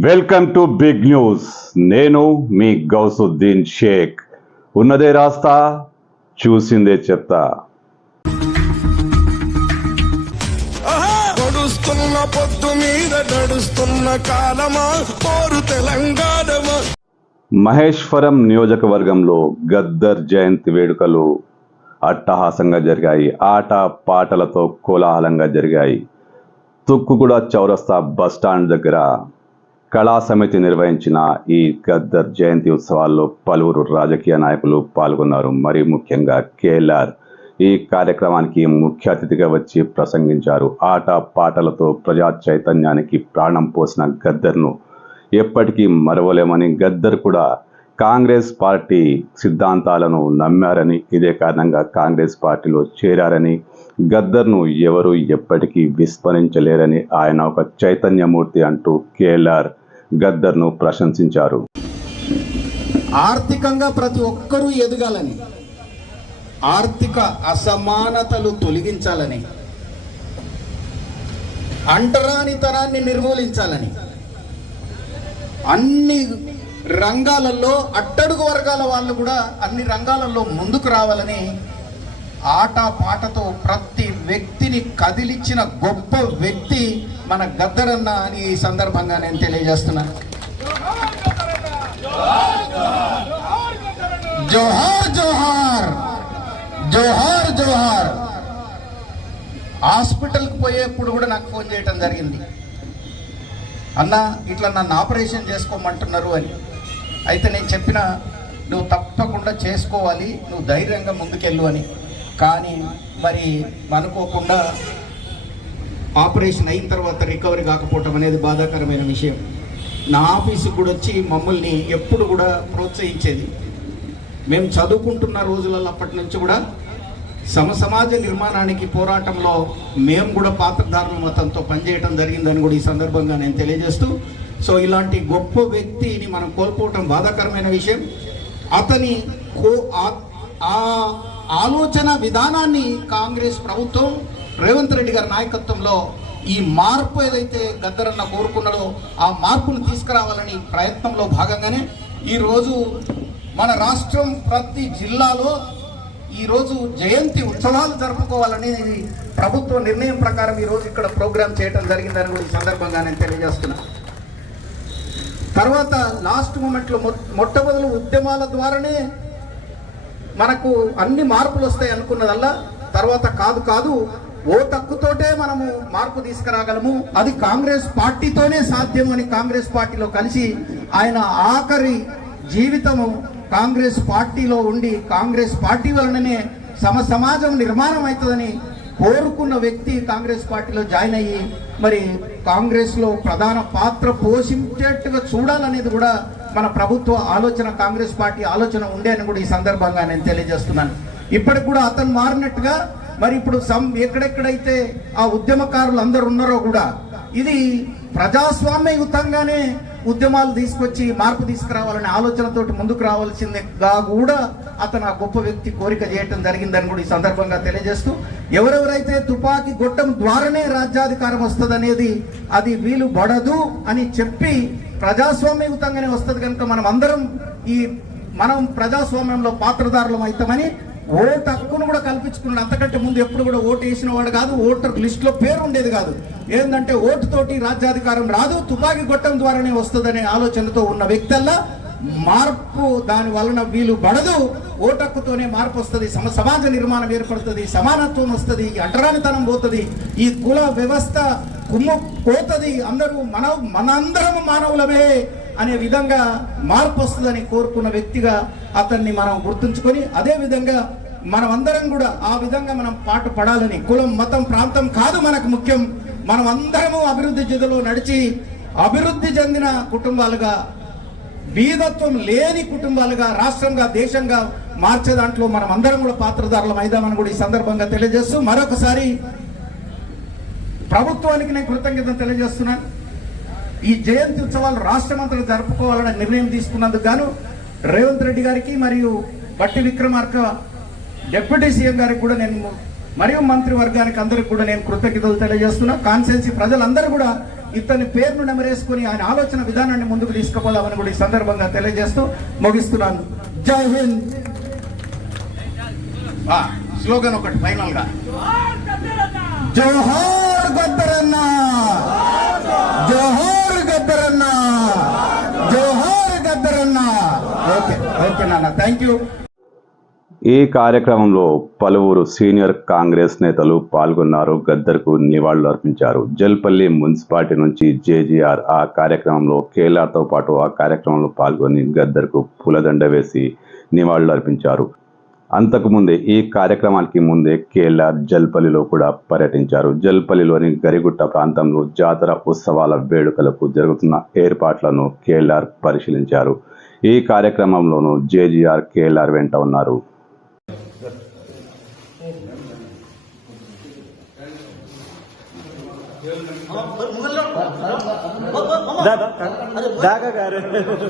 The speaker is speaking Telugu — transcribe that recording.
Welcome to big news. నేను మీ గౌసుద్దీన్ షేక్. ఉన్నదే రాస్తా చూసిందే చెప్తా. పొడుస్తున్న పొద్దు మీద నడుస్తున్న కాలమా? పోరు తెలంగాణమా? మహేశ్వరం నియోజకవర్గంలో గద్దర్ జయంతి వేడుకలు అట్టహాసంగా జరిగాయి. ఆట పాటలతో కోలాహలంగా జరిగాయి. తుక్కుగూడ చౌరస్తా బస్టాండ్ దగ్గర కళా సమితి నిర్వహించిన ఈ గద్దర్ జయంతి ఉత్సవాల్లో పలువురు రాజకీయ నాయకులు పాల్గొన్నారు. మరి ముఖ్యంగా కేఎల్ఆర్ ఈ కార్యక్రమానికి ముఖ్య అతిథిగా వచ్చి ప్రసంగించారు. ఆట పాటలతో ప్రజా చైతన్యానికి ప్రాణం పోసిన గద్దర్ను ఎప్పటికీ మరవలేమని గద్దర్ కూడా కాంగ్రెస్ పార్టీ సిద్ధాంతాలను నమ్మారని ఇదే కారణంగా కాంగ్రెస్ పార్టీలో చేరారని గద్దర్ను ఎవరు ఎప్పటికీ విస్మరించలేరని ఆయన ఒక చైతన్యమూర్తి అంటూ కేఎల్ఆర్ గద్దర్ను ప్రశంసించారు. ఆర్థికంగా ప్రతి ఒక్కరూ ఎదగాలని ఆర్థిక అసమానతలు తొలగించాలని అంటరానితనాన్ని నిర్మూలించాలని అన్ని రంగాలలో అట్టడుగు వర్గాల వాళ్ళు కూడా అన్ని రంగాలలో ముందుకు రావాలని ఆట పాటతో ప్రతి వ్యక్తిని కదిలించిన గొప్ప వ్యక్తి మన గద్దరన్న అని ఈ సందర్భంగా నేను తెలియజేస్తున్నాను జోహార్ జోహార్! జోహార్ జోహార్! హాస్పిటల్కి పోయేప్పుడు కూడా నాకు ఫోన్ చేయటం జరిగింది. అన్న ఇట్లా నన్ను ఆపరేషన్ చేసుకోమంటున్నారు అని. అయితే నేను చెప్పిన నువ్వు తప్పకుండా చేసుకోవాలి నువ్వు ధైర్యంగా ముందుకెళ్ళు అని. కానీ మరి అనుకోకుండా ఆపరేషన్ అయిన తర్వాత రికవరీ కాకపోవటం అనేది బాధాకరమైన విషయం. నా ఆఫీసుకు కూడా వచ్చి మమ్మల్ని ఎప్పుడు కూడా ప్రోత్సహించేది. మేము చదువుకుంటున్న రోజులలో అప్పటి నుంచి కూడా సమసమాజ నిర్మాణానికి పోరాటంలో మేము కూడా పాత్రధారణ మతంతో పనిచేయడం జరిగిందని కూడా ఈ సందర్భంగా నేను తెలియజేస్తూ సో ఇలాంటి గొప్ప వ్యక్తిని మనం కోల్పోవటం బాధాకరమైన విషయం. అతని కో ఆ- ఆ ఆలోచన విధానాన్ని కాంగ్రెస్ ప్రభుత్వం రేవంత్ రెడ్డి గారి నాయకత్వంలో ఈ మార్పు ఏదైతే గద్దరన్న కోరుకున్నాడో ఆ మార్పును తీసుకురావాలని ప్రయత్నంలో భాగంగానే ఈరోజు మన రాష్ట్రం ప్రతి జిల్లాలో ఈరోజు జయంతి ఉత్సవాలు జరుపుకోవాలనేది ప్రభుత్వ నిర్ణయం ప్రకారం ఈరోజు ఇక్కడ ప్రోగ్రామ్ చేయడం జరిగిందని కూడా ఈ సందర్భంగా నేను తెలియజేస్తున్నా. తర్వాత లాస్ట్ మూమెంట్లో మొ మొట్టమొదలు ఉద్యమాల ద్వారానే మనకు అన్ని మార్పులు వస్తాయి అనుకున్నదల్లా తర్వాత కాదు కాదు ఓ తక్కుతోటే మనము మార్పు తీసుకురాగలము. అది కాంగ్రెస్ పార్టీతోనే సాధ్యం అని కాంగ్రెస్ పార్టీలో కలిసి ఆయన ఆఖరి జీవితము కాంగ్రెస్ పార్టీలో ఉండి కాంగ్రెస్ పార్టీ వలననే సమ సమాజం నిర్మాణం అవుతుందని కోరుకున్న వ్యక్తి కాంగ్రెస్ పార్టీలో జాయిన్ అయ్యి మరి కాంగ్రెస్లో ప్రధాన పాత్ర పోషించేట్టుగా చూడాలనేది కూడా మన ప్రభుత్వ ఆలోచన కాంగ్రెస్ పార్టీ ఆలోచన ఉండే అని కూడా ఈ సందర్భంగా నేను తెలియజేస్తున్నాను. ఇప్పటికి కూడా అతను మారినట్టుగా మరి ఇప్పుడు సం ఎక్కడెక్కడైతే ఆ ఉద్యమకారులు అందరు ఉన్నారో కూడా ఇది ప్రజాస్వామ్యయుతంగానే ఉద్యమాలు తీసుకొచ్చి మార్పు తీసుకురావాలనే ఆలోచనతోటి ముందుకు రావాల్సిందిగా కూడా అతను ఆ గొప్ప వ్యక్తి కోరిక చేయటం జరిగిందని కూడా ఈ సందర్భంగా తెలియజేస్తూ ఎవరెవరైతే తుపాకీ గొట్టం ద్వారానే రాజ్యాధికారం వస్తుంది అనేది అది వీలు పడదు అని చెప్పి ప్రజాస్వామ్యయుతంగానే వస్తుంది కనుక మనం అందరం ఈ మనం ప్రజాస్వామ్యంలో పాత్రదారులం అవుతామని ఓటు హక్కును కూడా కల్పించుకున్నాడు. అంతకంటే ముందు ఎప్పుడు కూడా ఓటు వేసిన వాడు కాదు ఓటర్ లిస్టులో పేరు ఉండేది కాదు. ఏంటంటే ఓటుతోటి రాజ్యాధికారం రాదు తుపాకీ గొట్టం ద్వారానే వస్తుందనే ఆలోచనతో ఉన్న వ్యక్తల్లా మార్పు దాని వలన వీలు పడదు. ఓటక్కుతోనే మార్పు వస్తుంది సమ సమాజ నిర్మాణం ఏర్పడుతుంది సమానత్వం వస్తుంది అంటరానితనం పోతుంది ఈ కుల వ్యవస్థ కుమ్ము పోతుంది. అందరూ మన మనందరం మానవులమే అనే విధంగా మార్పు వస్తుందని కోరుకున్న వ్యక్తిగా అతన్ని మనం గుర్తుంచుకొని అదే విధంగా మనం అందరం కూడా ఆ విధంగా మనం పాటు పడాలని కులం మతం ప్రాంతం కాదు మనకు ముఖ్యం. మనం అందరము అభివృద్ధి జిదలో నడిచి అభివృద్ధి చెందిన కుటుంబాలుగా బీదత్వం లేని కుటుంబాలుగా రాష్ట్రంగా దేశంగా మార్చే దాంట్లో మనం అందరం కూడా పాత్రదారులం అయిదామని కూడా ఈ సందర్భంగా తెలియజేస్తూ మరొకసారి ప్రభుత్వానికి నేను కృతజ్ఞతలు తెలియజేస్తున్నాను. ఈ జయంతి ఉత్సవాలు రాష్ట్రమంతటా జరుపుకోవాలనే నిర్ణయం తీసుకున్నందుకు గాను రేవంత్ రెడ్డి గారికి మరియు బట్టి విక్రమార్క డిప్యూటీ సీఎం గారికి కూడా నేను మరియు మంత్రివర్గానికి అందరికి కూడా నేను కృతజ్ఞతలు తెలియజేస్తున్నా. కాన్సెన్సీ ప్రజలందరూ కూడా ఇతని పేరును నెమరేసుకుని ఆయన ఆలోచన విధానాన్ని ముందుకు తీసుకుపోదామని కూడా ఈ సందర్భంగా తెలియజేస్తూ ముగిస్తున్నాను. జై హింద్. స్లోగన్ ఒకటి ఫైనల్గా జోహార్ గద్దరన్న. జోహార్ గద్దరన్న. జోహార్ గద్దరన్న. ఓకే ఓకే నాన్న థ్యాంక్ యూ. ఈ కార్యక్రమంలో పలువురు సీనియర్ కాంగ్రెస్ నేతలు పాల్గొన్నారు గద్దర్కు నివాళులు అర్పించారు. జల్పల్లి మున్సిపాలిటీ నుంచి జేజీఆర్ ఆ కార్యక్రమంలో కేలార్తో పాటు ఆ కార్యక్రమంలో పాల్గొని గద్దర్కు పూలదండ వేసి నివాళులు అర్పించారు. అంతకుముందే ఈ కార్యక్రమానికి ముందే కేఎల్ఆర్ జల్పల్లిలో కూడా పర్యటించారు. జల్పల్లిలోని గరిగుట్ట ప్రాంతంలో జాతర ఉత్సవాల వేడుకలకు జరుగుతున్న ఏర్పాట్లను కేఎల్ఆర్ పరిశీలించారు. ఈ కార్యక్రమంలోనూ జేజీఆర్ కేఎల్ఆర్ వెంట ఉన్నారు. దాకా గారు జై బోలో